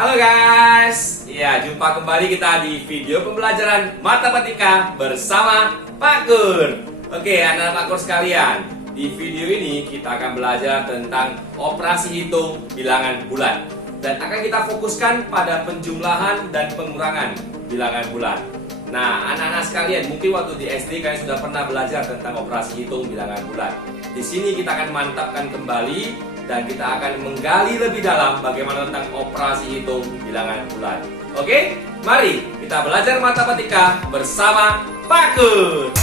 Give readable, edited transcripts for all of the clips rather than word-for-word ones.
Halo guys, ya jumpa kembali kita di video pembelajaran matematika bersama Pak Kur. Oke, anak-anak Pak Kur sekalian, di video ini kita akan belajar tentang operasi hitung bilangan bulat dan akan kita fokuskan pada penjumlahan dan pengurangan bilangan bulat. Nah, anak-anak sekalian, mungkin waktu di SD kalian sudah pernah belajar tentang operasi hitung bilangan bulat. Di sini kita akan mantapkan kembali dan kita akan menggali lebih dalam bagaimana tentang operasi hitung bilangan bulat. Oke, mari kita belajar matematika bersama Pak Kur.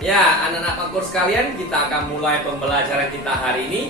Ya, anak-anak Pak Kur sekalian, kita akan mulai pembelajaran kita hari ini.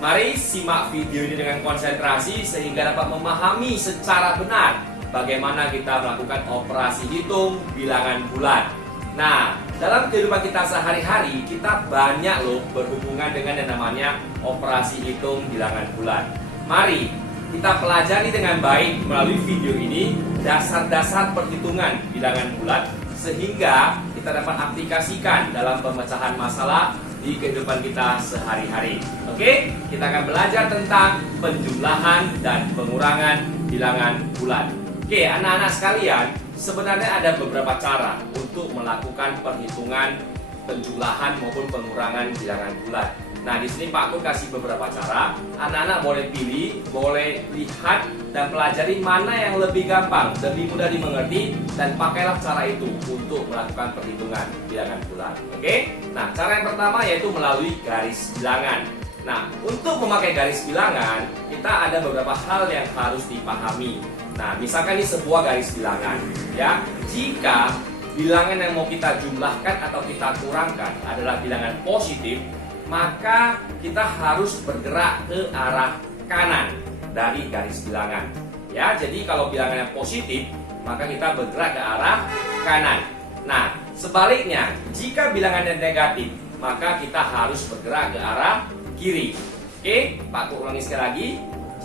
Mari simak video ini dengan konsentrasi sehingga dapat memahami secara benar bagaimana kita melakukan operasi hitung bilangan bulat. Nah, dalam kehidupan kita sehari-hari, kita banyak loh berhubungan dengan yang namanya operasi hitung bilangan bulat. Mari kita pelajari dengan baik melalui video ini dasar-dasar perhitungan bilangan bulat sehingga kita dapat aplikasikan dalam pemecahan masalah di kehidupan kita sehari-hari. Oke, kita akan belajar tentang penjumlahan dan pengurangan bilangan bulat. Oke, anak-anak sekalian, sebenarnya ada beberapa cara untuk melakukan perhitungan penjumlahan maupun pengurangan bilangan bulat. Nah, di sini Pak Kur kasih beberapa cara. Anak-anak boleh pilih, boleh lihat dan pelajari mana yang lebih gampang, lebih mudah dimengerti, dan pakailah cara itu untuk melakukan perhitungan bilangan bulat. Oke? Nah, cara yang pertama yaitu melalui garis bilangan. Nah, untuk memakai garis bilangan, kita ada beberapa hal yang harus dipahami. Nah, misalkan ini sebuah garis bilangan, ya. Jika bilangan yang mau kita jumlahkan atau kita kurangkan adalah bilangan positif, maka kita harus bergerak ke arah kanan dari garis bilangan. Ya, jadi kalau bilangan yang positif, maka kita bergerak ke arah kanan. Nah, sebaliknya, jika bilangan yang negatif, maka kita harus bergerak ke arah kiri. Oke, Pak Kur ulangi sekali lagi.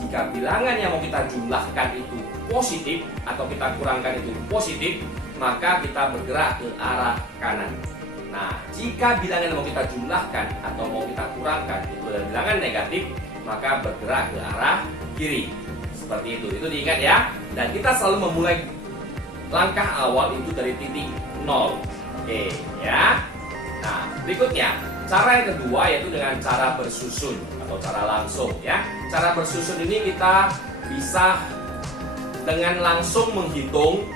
Jika bilangan yang mau kita jumlahkan itu positif atau kita kurangkan itu positif, maka kita bergerak ke arah kanan. Nah, jika bilangan yang mau kita jumlahkan atau mau kita kurangkan itu adalah bilangan negatif, maka bergerak ke arah kiri. Seperti itu diingat ya. Dan kita selalu memulai langkah awal itu dari titik 0. Oke, ya. Nah, berikutnya, cara yang kedua yaitu dengan cara bersusun atau cara langsung ya. Cara bersusun ini kita bisa dengan langsung menghitung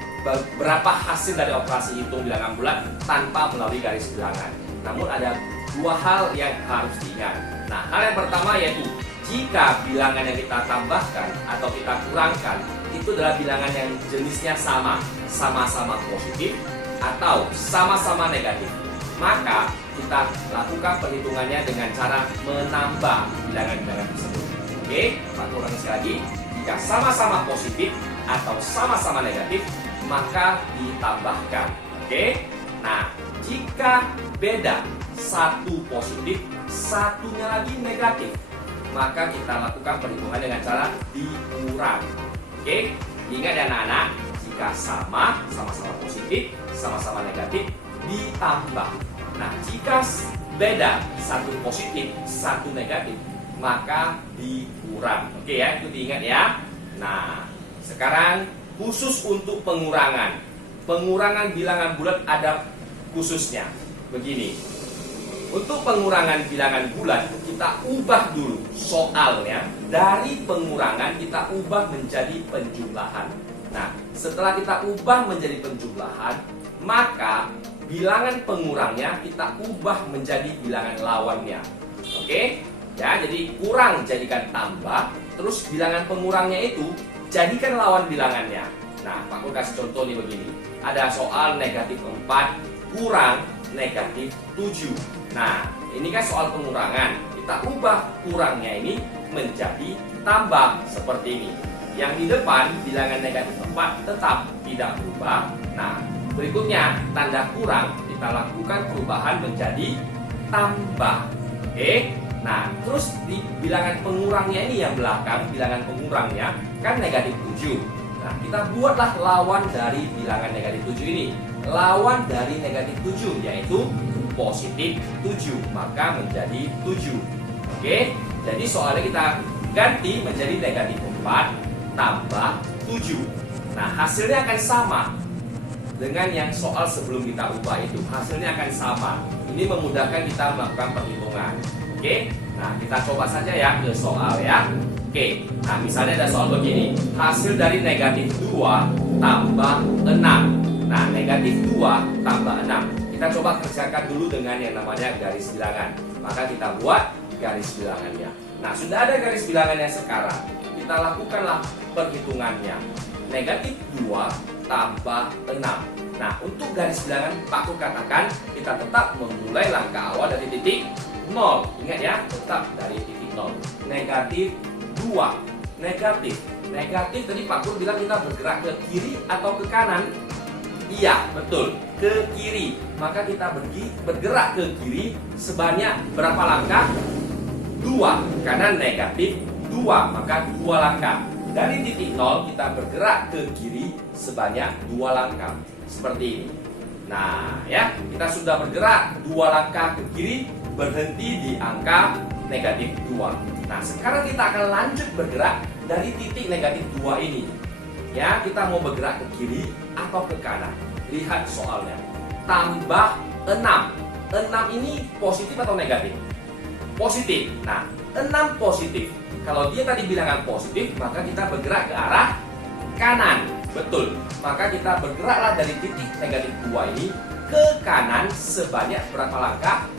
berapa hasil dari operasi hitung bilangan bulat tanpa melalui garis bilangan. Namun ada dua hal yang harus diingat. Nah, hal yang pertama yaitu jika bilangan yang kita tambahkan atau kita kurangkan itu adalah bilangan yang jenisnya sama-sama positif atau sama-sama negatif, maka kita lakukan perhitungannya dengan cara menambah bilangan-bilangan tersebut. Oke, Pak Kur ulangi sekali lagi. Jika sama-sama positif atau sama-sama negatif, maka ditambahkan. Oke. Nah, jika beda, satu positif, satunya lagi negatif, maka kita lakukan perhitungan dengan cara dikurang. Oke. Ingat ya anak-anak, jika sama-sama positif, sama-sama negatif, ditambah. Nah, jika beda, satu positif, satu negatif, maka dikurang. Oke ya, itu diingat ya. Nah, sekarang khusus untuk pengurangan. Pengurangan bilangan bulat ada khususnya. Begini. Untuk pengurangan bilangan bulat, kita ubah dulu soalnya. Dari pengurangan kita ubah menjadi penjumlahan. Nah, setelah kita ubah menjadi penjumlahan, maka bilangan pengurangnya kita ubah menjadi bilangan lawannya. Oke? Ya, jadi kurang jadikan tambah, terus bilangan pengurangnya itu jadikan lawan bilangannya. Nah, Pak Kur kasih contoh nih begini. Ada soal negatif 4 kurang negatif 7. Nah, ini kan soal pengurangan. Kita ubah kurangnya ini menjadi tambah seperti ini. Yang di depan bilangan negatif 4 tetap tidak berubah. Nah, berikutnya tanda kurang kita lakukan perubahan menjadi tambah. Oke? Nah, terus di bilangan pengurangnya ini yang belakang, bilangan pengurangnya kan negatif 7. Nah, kita buatlah lawan dari bilangan negatif 7 ini. Lawan dari negatif 7 yaitu positif 7, maka menjadi 7. Oke, jadi soalnya kita ganti menjadi negatif 4 tambah 7. Nah, hasilnya akan sama dengan yang soal sebelum kita ubah itu. Hasilnya akan sama. Ini memudahkan kita melakukan perhitungan. Oke, nah kita coba saja ya ke soal ya. Oke, nah misalnya ada soal begini. Hasil dari negatif 2 tambah 6. Nah, negatif 2 tambah 6. Kita coba kerjakan dulu dengan yang namanya garis bilangan. Maka kita buat garis bilangannya. Nah, sudah ada garis bilangannya sekarang. Kita lakukanlah perhitungannya. Negatif 2 tambah 6. Nah, untuk garis bilangan, Pak Kur katakan kita tetap memulai langkah awal dari titik 0. Ingat ya, tetap dari titik 0. Negatif 2. Negatif tadi Pak Kur bilang kita bergerak ke kiri atau ke kanan? Iya, betul, ke kiri. Maka kita bergerak ke kiri sebanyak berapa langkah? 2, karena negatif 2, maka 2 langkah. Dari titik 0 kita bergerak ke kiri sebanyak 2 langkah. Seperti ini. Nah, ya, kita sudah bergerak 2 langkah ke kiri, berhenti di angka negatif 2. Nah, sekarang kita akan lanjut bergerak dari titik negatif 2 ini. Ya, kita mau bergerak ke kiri atau ke kanan. Lihat soalnya. Tambah 6. 6 ini positif atau negatif? Positif. Nah, 6 positif. Kalau dia tadi bilangan positif, maka kita bergerak ke arah kanan. Betul. Maka kita bergeraklah dari titik negatif 2 ini ke kanan sebanyak berapa langkah?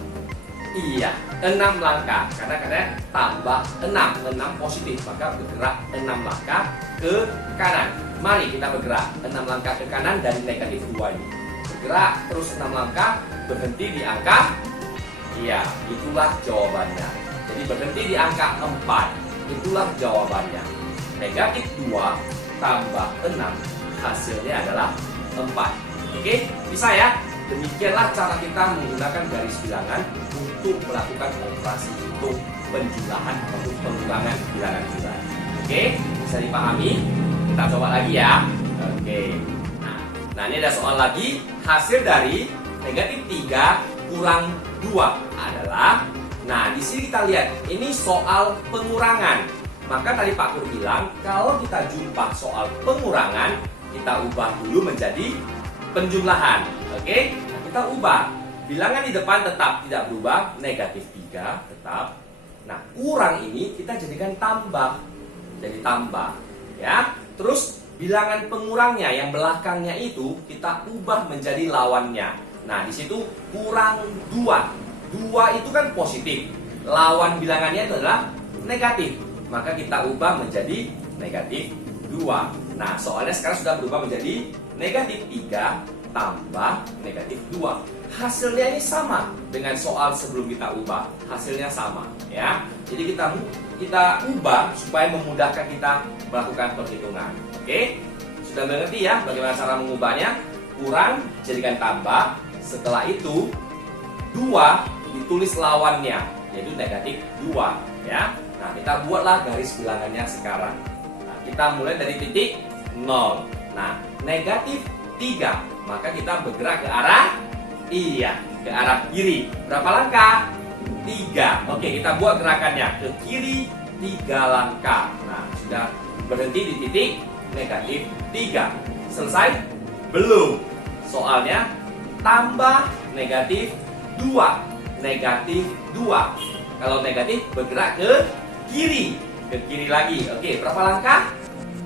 Iya, 6 langkah. Karena tambah 6 positif, maka bergerak 6 langkah ke kanan. Mari kita bergerak 6 langkah ke kanan dari negatif 2 ini. Bergerak terus 6 langkah, berhenti di angka. Iya, itulah jawabannya. Jadi berhenti di angka 4. Itulah jawabannya. Negatif 2 tambah 6, hasilnya adalah 4. Oke, bisa ya? Demikianlah cara kita menggunakan garis bilangan untuk melakukan operasi hitung penjumlahan atau pengurangan bilangan bulan. Oke, bisa dipahami? Kita coba lagi ya. Oke. Nah, ini ada soal lagi. Hasil dari negatif 3 kurang 2 adalah, nah di sini kita lihat ini soal pengurangan. Maka tadi Pak Kur bilang kalau kita jumpa soal pengurangan, kita ubah dulu menjadi penjumlahan. Oke? Nah, kita ubah. Bilangan di depan tetap tidak berubah, negatif 3 tetap. Nah, kurang ini kita jadikan tambah. Jadi tambah, ya. Terus bilangan pengurangnya yang belakangnya itu kita ubah menjadi lawannya. Nah, di situ kurang 2. 2 itu kan positif. Lawan bilangannya itu adalah negatif. Maka kita ubah menjadi negatif 2. Nah, soalnya sekarang sudah berubah menjadi negatif 3 tambah negatif 2. Hasilnya ini sama dengan soal sebelum kita ubah. Hasilnya sama, ya. Jadi kita ubah supaya memudahkan kita melakukan perhitungan. Oke? Sudah mengerti ya bagaimana cara mengubahnya? Kurang jadikan tambah. Setelah itu 2 ditulis lawannya, yaitu negatif 2, ya. Nah, kita buatlah garis bilangannya sekarang. Nah, kita mulai dari titik 0. Nah, negatif 3, maka kita bergerak ke arah, ke arah kiri. Berapa langkah? 3. Oke, kita buat gerakannya ke kiri 3 langkah. Nah, sudah berhenti di titik negatif 3. Selesai? Belum. Soalnya tambah negatif 2. Negatif 2. Kalau negatif bergerak ke kiri lagi. Oke, berapa langkah?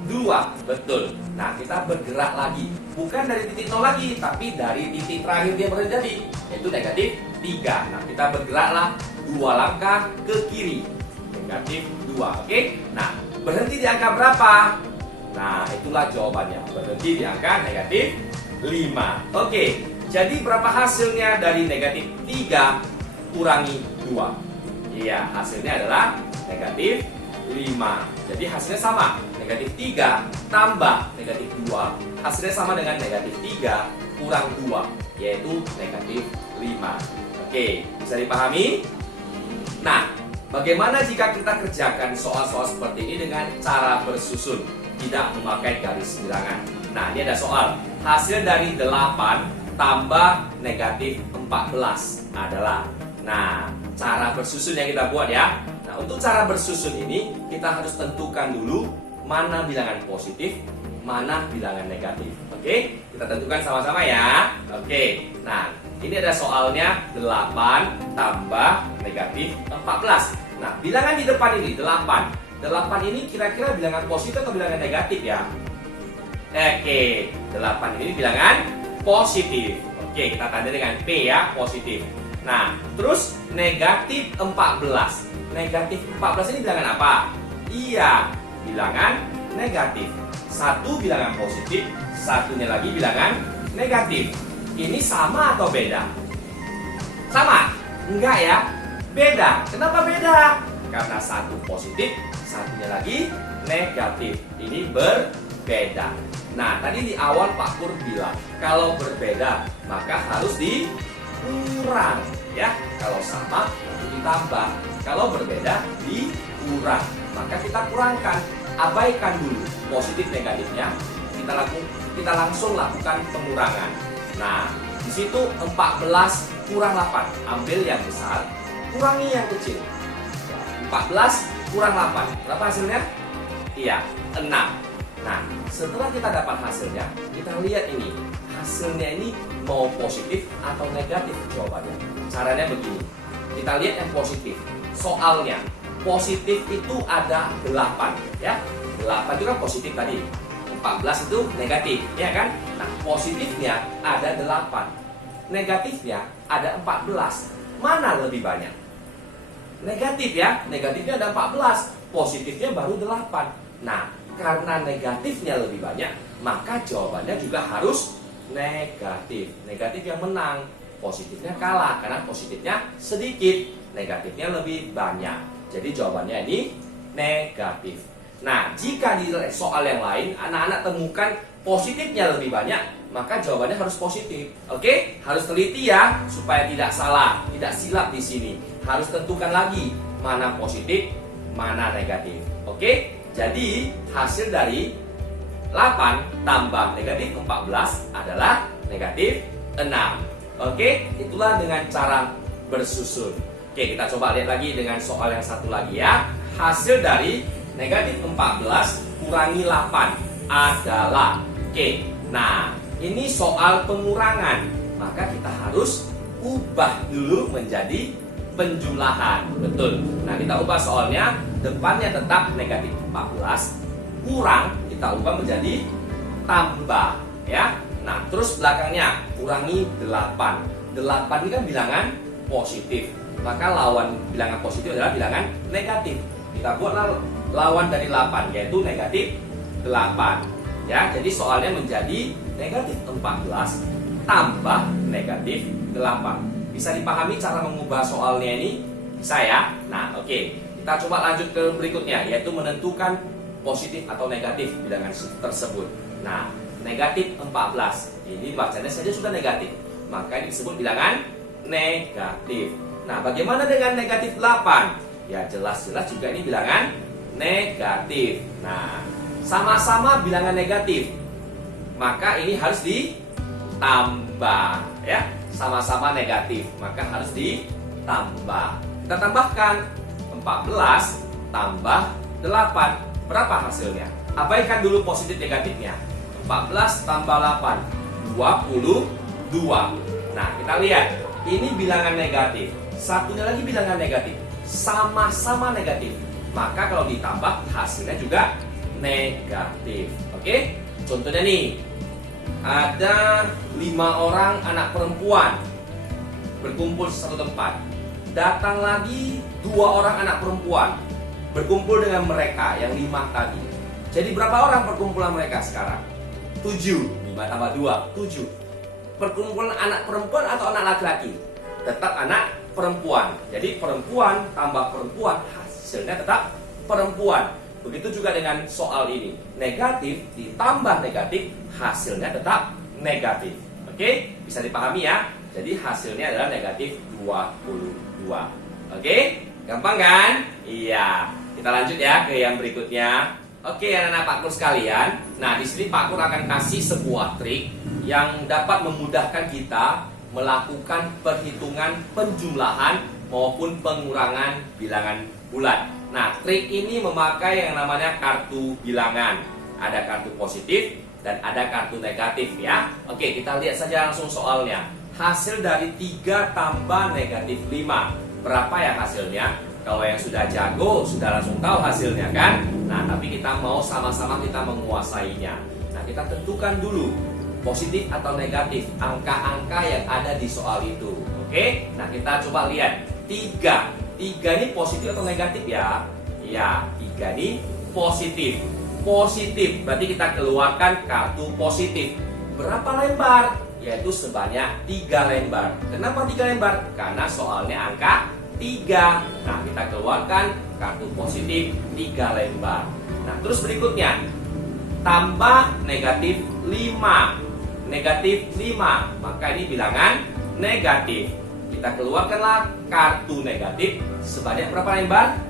2, betul. Nah, kita bergerak lagi, bukan dari titik 0 lagi, tapi dari titik terakhir dia berhenti, yaitu negatif 3. Nah, kita bergeraklah 2 langkah ke kiri, negatif 2. Oke, nah berhenti di angka berapa? Nah, itulah jawabannya, berhenti di angka negatif 5. Oke, jadi berapa hasilnya dari negatif 3 kurangi 2? Iya, hasilnya adalah negatif 5. Jadi hasilnya sama, negatif 3 tambah negatif 2, hasilnya sama dengan negatif 3 kurang 2, yaitu negatif 5. Oke, bisa dipahami? Nah, bagaimana jika kita kerjakan soal-soal seperti ini dengan cara bersusun, tidak memakai garis bilangan? Nah, ini ada soal. Hasil dari 8 tambah negatif 14 adalah. Nah, cara bersusun yang kita buat ya. Nah, untuk cara bersusun ini kita harus tentukan dulu mana bilangan positif, mana bilangan negatif. Oke, kita tentukan sama-sama ya. Oke, nah ini ada soalnya 8 tambah negatif 14. Nah, bilangan di depan ini 8. 8 ini kira-kira bilangan positif atau bilangan negatif ya? Oke, 8 ini bilangan positif. Oke, kita tanda dengan P ya, positif. Nah, terus negatif 14. Negatif 14 ini bilangan apa? Iya, bilangan negatif. Satu bilangan positif, satunya lagi bilangan negatif. Ini sama atau beda? Sama? Enggak ya? Beda. Kenapa beda? Karena satu positif, satunya lagi negatif. Ini berbeda. Nah, tadi di awal Pak Pur bilang, kalau berbeda maka harus dikurang ya. Kalau sama ditambah, kalau berbeda dikurang. Maka kita kurangkan, abaikan dulu positif negatifnya. Kita langsung lakukan pengurangan. Nah, di situ 14 kurang 8, ambil yang besar, kurangi yang kecil. 14 kurang 8, berapa hasilnya? Iya, 6. Nah, setelah kita dapat hasilnya, kita lihat ini. Hasilnya ini mau positif atau negatif jawabannya. Caranya begini. Kita lihat yang positif. Soalnya, positif itu ada 8 ya. 8 itu kan positif tadi. 14 itu negatif, ya kan? Nah, positifnya ada 8. Negatifnya ada 14. Mana lebih banyak? Negatif ya. Negatifnya ada 14. Positifnya baru 8. Nah, karena negatifnya lebih banyak, maka jawabannya juga harus negatif. Negatif yang menang, positifnya kalah karena positifnya sedikit, negatifnya lebih banyak. Jadi jawabannya ini negatif. Nah, jika di soal yang lain anak-anak temukan positifnya lebih banyak, maka jawabannya harus positif. Oke? Harus teliti ya supaya tidak salah, tidak silap di sini. Harus tentukan lagi mana positif, mana negatif. Oke? Jadi hasil dari 8 tambah negatif 14 adalah negatif 6. Oke, itulah dengan cara bersusun. Oke, kita coba lihat lagi dengan soal yang satu lagi ya. Hasil dari negatif 14 kurangi 8 adalah. Oke, nah ini soal pengurangan. Maka kita harus ubah dulu menjadi penjumlahan. Betul. Nah, kita ubah soalnya, depannya tetap negatif 14, kurang kita ubah menjadi tambah ya. Nah, terus belakangnya kurangi 8. 8 ini kan bilangan positif. Maka lawan bilangan positif adalah bilangan negatif. Kita buatlah lawan dari 8 yaitu negatif 8. Ya, jadi soalnya menjadi negatif 14 tambah negatif 8. Bisa dipahami cara mengubah soalnya ini? Bisa ya? Nah, oke. Kita coba lanjut ke berikutnya, yaitu menentukan positif atau negatif bilangan tersebut. Nah, negatif 14. Ini bacanya saja sudah negatif. Maka ini disebut bilangan negatif. Nah, bagaimana dengan negatif 8? Ya, jelas-jelas juga ini bilangan negatif. Nah, sama-sama bilangan negatif. Maka ini harus ditambah ya. Sama-sama negatif, maka harus ditambah. Kita tambahkan 14 tambah 8. Berapa hasilnya? Abaikan dulu positif negatifnya. 14 tambah 8, 22. Nah, kita lihat. Ini bilangan negatif. Satunya lagi bilangan negatif. Sama-sama negatif. Maka kalau ditambah, hasilnya juga negatif. Oke? Contohnya nih. Ada 5 orang anak perempuan berkumpul di satu tempat. Datang lagi 2 orang anak perempuan berkumpul dengan mereka yang 5 tadi. Jadi berapa orang perkumpulan mereka sekarang? 7. 5 tambah 2, 7. Perkumpulan anak perempuan atau anak laki-laki? Tetap anak perempuan. Jadi perempuan tambah perempuan, hasilnya tetap perempuan. Begitu juga dengan soal ini. Negatif ditambah negatif, hasilnya tetap negatif. Oke? Bisa dipahami ya? Jadi hasilnya adalah negatif 22. Oke? Gampang kan? Iya. Kita lanjut ya ke yang berikutnya. Oke, anak-anak Pak Kur sekalian. Nah, di sini Pak Kur akan kasih sebuah trik yang dapat memudahkan kita melakukan perhitungan penjumlahan maupun pengurangan bilangan bulat. Nah, trik ini memakai yang namanya kartu bilangan. Ada kartu positif dan ada kartu negatif ya. Oke, kita lihat saja langsung soalnya. Hasil dari 3 tambah negatif 5. Berapa ya hasilnya? Kalau yang sudah jago, sudah langsung tahu hasilnya kan? Nah, tapi kita mau sama-sama kita menguasainya. Nah, kita tentukan dulu positif atau negatif angka-angka yang ada di soal itu. Oke? Nah, kita coba lihat. 3 ini positif atau negatif ya? Ya, 3 ini positif. Positif, berarti kita keluarkan kartu positif. Berapa lembar? Yaitu sebanyak 3 lembar. Kenapa 3 lembar? Karena soalnya angka 3. Nah, kita keluarkan kartu positif 3 lembar. Nah, terus berikutnya tambah negatif 5. Negatif 5, maka ini bilangan negatif. Kita keluarkanlah kartu negatif sebanyak berapa lembar?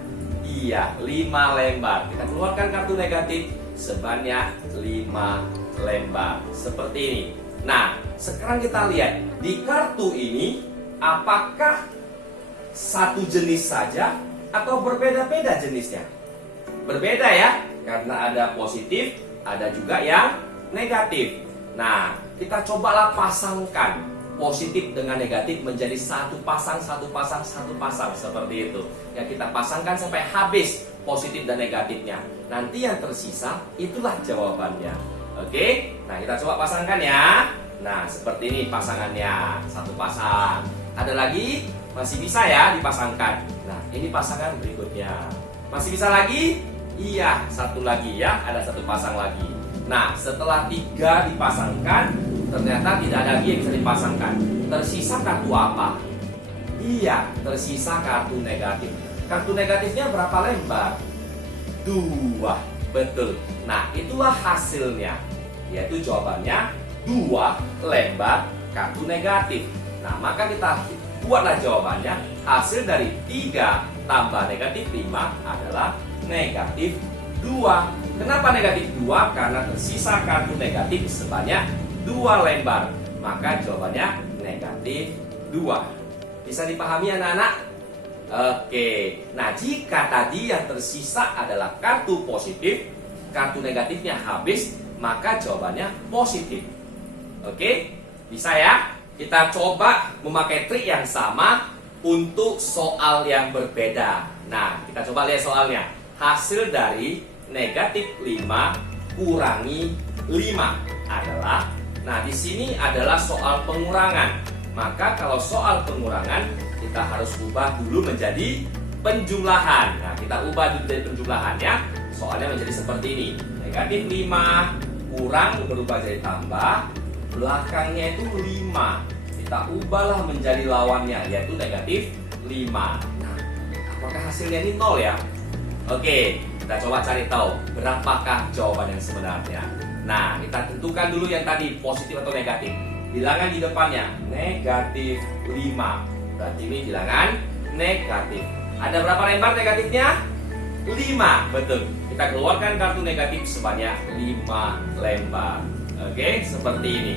Iya, 5 lembar. Kita keluarkan kartu negatif sebanyak 5 lembar. Seperti ini. Nah, sekarang kita lihat di kartu ini apakah satu jenis saja atau berbeda-beda jenisnya? Berbeda ya, karena ada positif, ada juga yang negatif. Nah, kita cobalah pasangkan positif dengan negatif menjadi satu pasang seperti itu. Ya, kita pasangkan sampai habis positif dan negatifnya. Nanti yang tersisa itulah jawabannya. Oke, nah kita coba pasangkan ya. Nah, seperti ini pasangannya, satu pasang. Ada lagi? Masih bisa ya dipasangkan. Nah, ini pasangan berikutnya. Masih bisa lagi? Iya, satu lagi ya, ada satu pasang lagi. Nah, setelah 3 dipasangkan, ternyata tidak ada lagi yang bisa dipasangkan. Tersisa kartu apa? Iya, tersisa kartu negatif. Kartu negatifnya berapa lembar? 2, betul. Nah, itulah hasilnya. Yaitu jawabannya 2 lembar kartu negatif. Nah, maka kita buatlah jawabannya. Hasil dari 3 tambah negatif 5 adalah negatif 2. Kenapa negatif 2? Karena tersisa kartu negatif sebanyak 2 lembar. Maka jawabannya negatif 2. Bisa dipahami anak-anak? Oke. Nah, jika tadi yang tersisa adalah kartu positif, kartu negatifnya habis, maka jawabannya positif. Oke? Bisa ya? Kita coba memakai trik yang sama untuk soal yang berbeda. Nah, kita coba lihat soalnya. Hasil dari negatif 5 kurangi 5 adalah, nah di sini adalah soal pengurangan. Maka kalau soal pengurangan, kita harus ubah dulu menjadi penjumlahan. Nah, kita ubah dulu dari penjumlahannya. Soalnya menjadi seperti ini. Negatif 5 kurang berubah jadi tambah. Belakangnya itu 5. Kita ubahlah menjadi lawannya, yaitu negatif 5. Nah, apakah hasilnya ini 0 ya? Oke, kita coba cari tahu berapakah jawaban yang sebenarnya. Nah, kita tentukan dulu yang tadi positif atau negatif. Bilangan di depannya negatif 5. Berarti ini bilangan negatif. Ada berapa lembar negatifnya? 5, betul. Kita keluarkan kartu negatif sebanyak 5 lembar. Oke, seperti ini.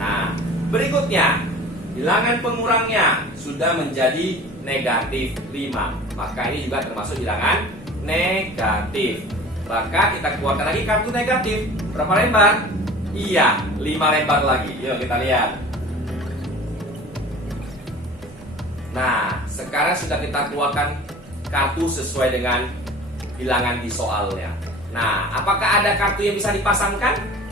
Nah, berikutnya bilangan pengurangnya sudah menjadi negatif 5. Maka ini juga termasuk bilangan negatif. Maka kita keluarkan lagi kartu negatif. Berapa lembar? Iya, 5 lembar lagi. Yuk kita lihat. Nah, sekarang sudah kita keluarkan kartu sesuai dengan bilangan di soalnya. Nah, apakah ada kartu yang bisa dipasangkan?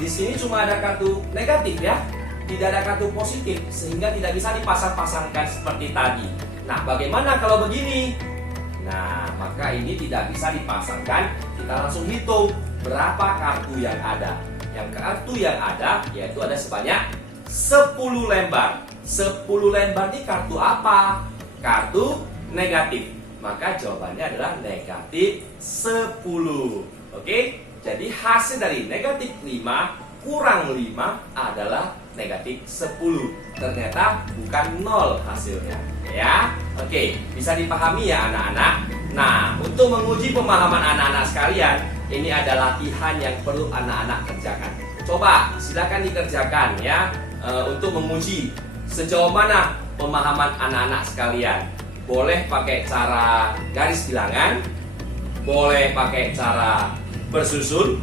Di sini cuma ada kartu negatif ya. Tidak ada kartu positif, sehingga tidak bisa dipasang-pasangkan seperti tadi. Nah, bagaimana kalau begini? Nah, maka ini tidak bisa dipasangkan. Kita langsung hitung berapa kartu yang ada. Yang kartu yang ada yaitu ada sebanyak 10 lembar. 10 lembar ini kartu apa? Kartu negatif. Maka jawabannya adalah negatif 10. Oke? Jadi hasil dari negatif 5 kurang 5 adalah negatif 10. Ternyata bukan 0 hasilnya. Ya, oke, bisa dipahami ya anak-anak? Nah, untuk menguji pemahaman anak-anak sekalian, ini ada latihan yang perlu anak-anak kerjakan. Coba silakan dikerjakan ya, untuk menguji sejauh mana pemahaman anak-anak sekalian. Boleh pakai cara garis bilangan, boleh pakai cara bersusun,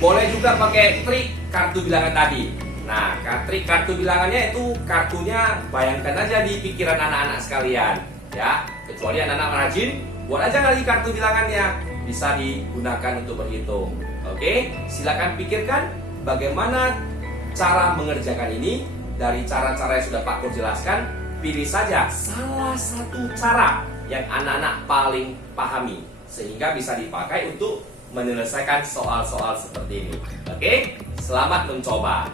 boleh juga pakai trik kartu bilangan tadi. Nah, trik kartu bilangannya itu kartunya bayangkan aja di pikiran anak-anak sekalian ya. Kecuali anak-anak rajin, buat aja lagi kartu bilangannya, bisa digunakan untuk berhitung. Oke, silakan pikirkan bagaimana cara mengerjakan ini. Dari cara-cara yang sudah Pak Kur jelaskan, pilih saja salah satu cara yang anak-anak paling pahami, sehingga bisa dipakai untuk menyelesaikan soal-soal seperti ini. Oke, selamat mencoba.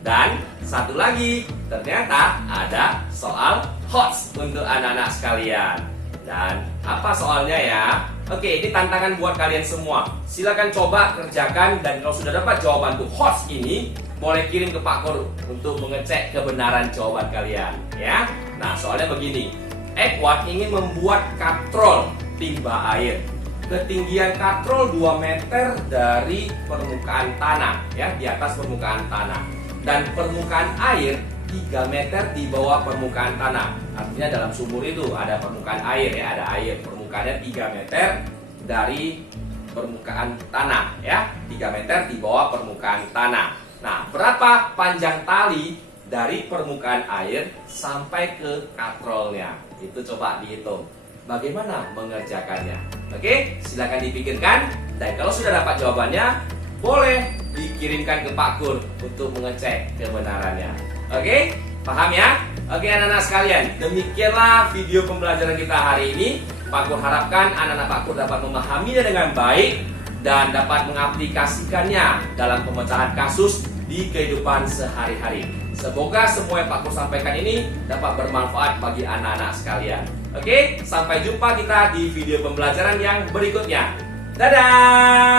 Dan satu lagi, ternyata ada soal HOTS untuk anak-anak sekalian. Dan apa soalnya ya? Oke, ini tantangan buat kalian semua. Silakan coba kerjakan, dan kalau sudah dapat jawaban untuk HOTS ini, boleh kirim ke Pak Kur untuk mengecek kebenaran jawaban kalian ya. Nah, soalnya begini. Edward ingin membuat katrol timba air. Ketinggian katrol 2 meter dari permukaan tanah ya, di atas permukaan tanah. Dan permukaan air 3 meter di bawah permukaan tanah. Artinya dalam sumur itu ada permukaan air ya, ada air. Permukaannya 3 meter dari permukaan tanah ya, 3 meter di bawah permukaan tanah. Nah, berapa panjang tali dari permukaan air sampai ke katrolnya? Itu coba dihitung. Bagaimana mengerjakannya? Oke, silakan dipikirkan. Dan kalau sudah dapat jawabannya, boleh dikirimkan ke Pak Kur untuk mengecek kebenarannya. Oke, paham ya? Oke anak-anak sekalian, demikianlah video pembelajaran kita hari ini. Pak Kur harapkan anak-anak Pak Kur dapat memahaminya dengan baik dan dapat mengaplikasikannya dalam pemecahan kasus di kehidupan sehari-hari. Semoga semua yang Pak Kur sampaikan ini dapat bermanfaat bagi anak-anak sekalian. Oke, sampai jumpa kita di video pembelajaran yang berikutnya. Dadah!